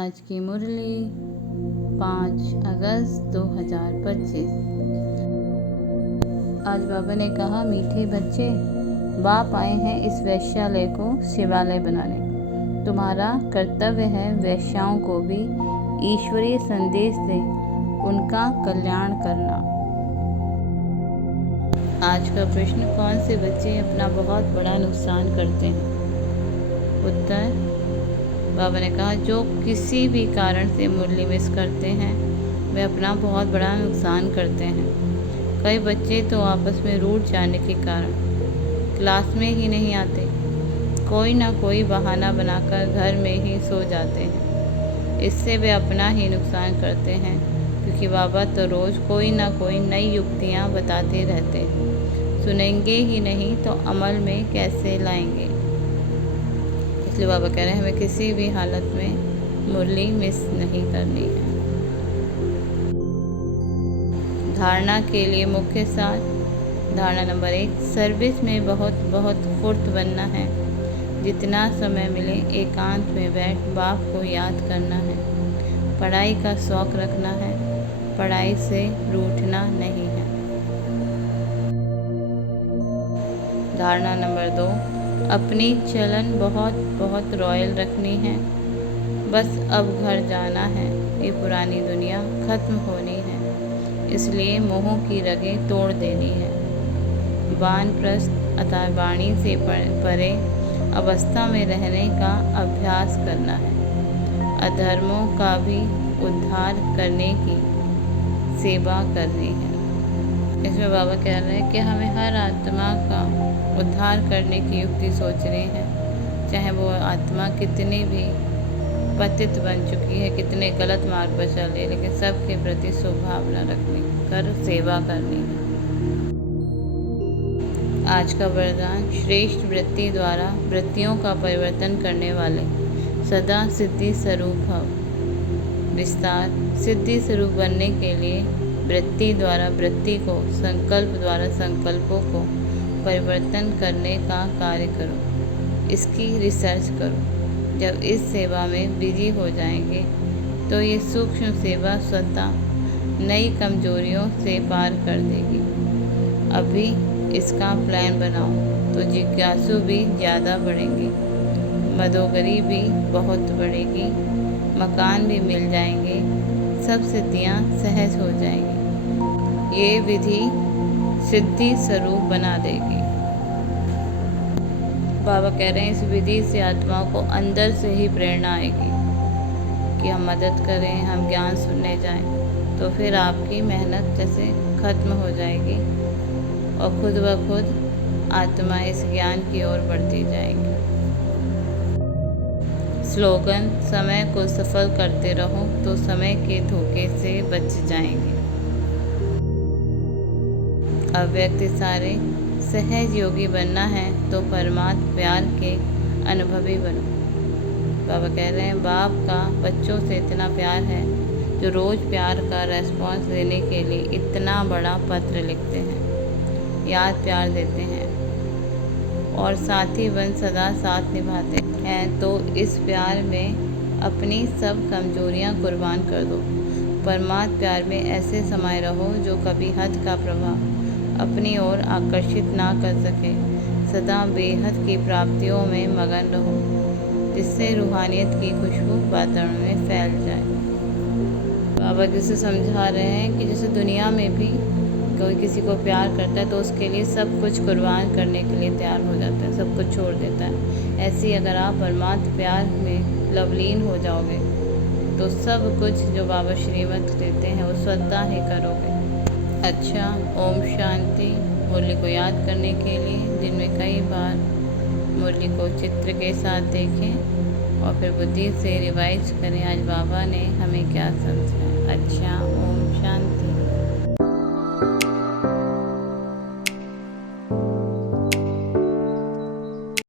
आज की मुरली 5 अगस्त 2025। आज बाबा ने कहा, मीठे बच्चे, बाप आए हैं इस वैश्यालय को शिवालय बनाने। तुम्हारा कर्तव्य है वैश्याओं को भी ईश्वरीय संदेश दे उनका कल्याण करना। आज का प्रश्न, कौन से बच्चे अपना बहुत बड़ा नुकसान करते हैं? उत्तर, बाबा ने कहा, जो किसी भी कारण से मुरली मिस करते हैं वे अपना बहुत बड़ा नुकसान करते हैं। कई बच्चे तो आपस में रूठ जाने के कारण क्लास में ही नहीं आते, कोई ना कोई बहाना बनाकर घर में ही सो जाते हैं। इससे वे अपना ही नुकसान करते हैं, क्योंकि बाबा तो रोज़ कोई ना कोई नई युक्तियाँ बताते रहते हैं। सुनेंगे ही नहीं तो अमल में कैसे लाएंगे? इसलिए बाबा कह रहे हैं हमें किसी भी हालत में मुरली मिस नहीं करनी है। धारणा के लिए मुख्य सार। धारणा नंबर 1, सर्विस में बहुत बहुत फुर्त बनना है। जितना समय मिले एकांत में बैठ बाप को याद करना है। पढ़ाई का शौक़ रखना है, पढ़ाई से रूठना नहीं है। धारणा नंबर 2, अपनी चलन बहुत बहुत रॉयल रखनी है। बस अब घर जाना है, ये पुरानी दुनिया खत्म होनी है, इसलिए मोहों की रगें तोड़ देनी है। वानप्रस्थ अर्थात वाणी से परे अवस्था में रहने का अभ्यास करना है। अधर्मों का भी उद्धार करने की सेवा करनी है। इसमें बाबा कह रहे हैं कि हमें हर आत्मा का उद्धार करने की युक्ति सोचनी है, चाहे वो आत्मा कितनी भी पतित बन चुकी है, कितने गलत मार्ग पर चल रही है, लेकिन सबके प्रति शुभभावना रखनी कर सेवा करनी है। आज का वरदान, श्रेष्ठ वृत्ति द्वारा वृत्तियों का परिवर्तन करने वाले सदा सिद्धि स्वरूप भव। विस्तार, सिद्धि स्वरूप बनने के लिए वृत्ति द्वारा वृत्ति को, संकल्प द्वारा संकल्पों को परिवर्तन करने का कार्य करो। इसकी रिसर्च करो। जब इस सेवा में बिजी हो जाएंगे तो ये सूक्ष्म सेवा स्वतः नई कमजोरियों से पार कर देगी। अभी इसका प्लान बनाओ तो जिज्ञासु भी ज़्यादा बढ़ेंगे, मदोगरी भी बहुत बढ़ेगी, मकान भी मिल जाएंगे, सब सिद्धियाँ सहज हो जाएंगी। ये विधि सिद्धि स्वरूप बना देगी। बाबा कह रहे हैं इस विधि से आत्माओं को अंदर से ही प्रेरणा आएगी कि हम मदद करें, हम ज्ञान सुनने जाएं, तो फिर आपकी मेहनत जैसे खत्म हो जाएगी और खुद ब खुद आत्मा इस ज्ञान की ओर बढ़ती जाएगी। स्लोगन, समय को सफल करते रहो तो समय के धोखे से बच जाएंगे। अव्यक्त सारे, सहज योगी बनना है तो परमात्मा प्यार के अनुभवी बनो। बाबा कह रहे हैं बाप का बच्चों से इतना प्यार है जो रोज़ प्यार का रेस्पॉन्स देने के लिए इतना बड़ा पत्र लिखते हैं, याद प्यार देते हैं और साथी बन सदा साथ निभाते हैं। तो इस प्यार में अपनी सब कमजोरियां कुर्बान कर दो। परमात्मा प्यार में ऐसे समाये रहो जो कभी हद का प्रभाव अपनी ओर आकर्षित ना कर सके। सदा बेहद की प्राप्तियों में मगन रहो, जिससे रूहानियत की खुशबू वातावरण में फैल जाए। बाबा जैसे समझा रहे हैं कि जैसे दुनिया में भी कोई किसी को प्यार करता है तो उसके लिए सब कुछ कुर्बान करने के लिए तैयार हो जाता है, सब कुछ छोड़ देता है। ऐसे ही अगर आप परमात्मा प्यार में लवलीन हो जाओगे तो सब कुछ जो बाबा श्रीमत देते हैं वो स्वतः ही करोगे। अच्छा, ओम शांति। मुरली को याद करने के लिए दिन में कई बार मुरली को चित्र के साथ देखें और फिर बुद्धि से रिवाइज करें आज बाबा ने हमें क्या समझाया। अच्छा, ओम शांति।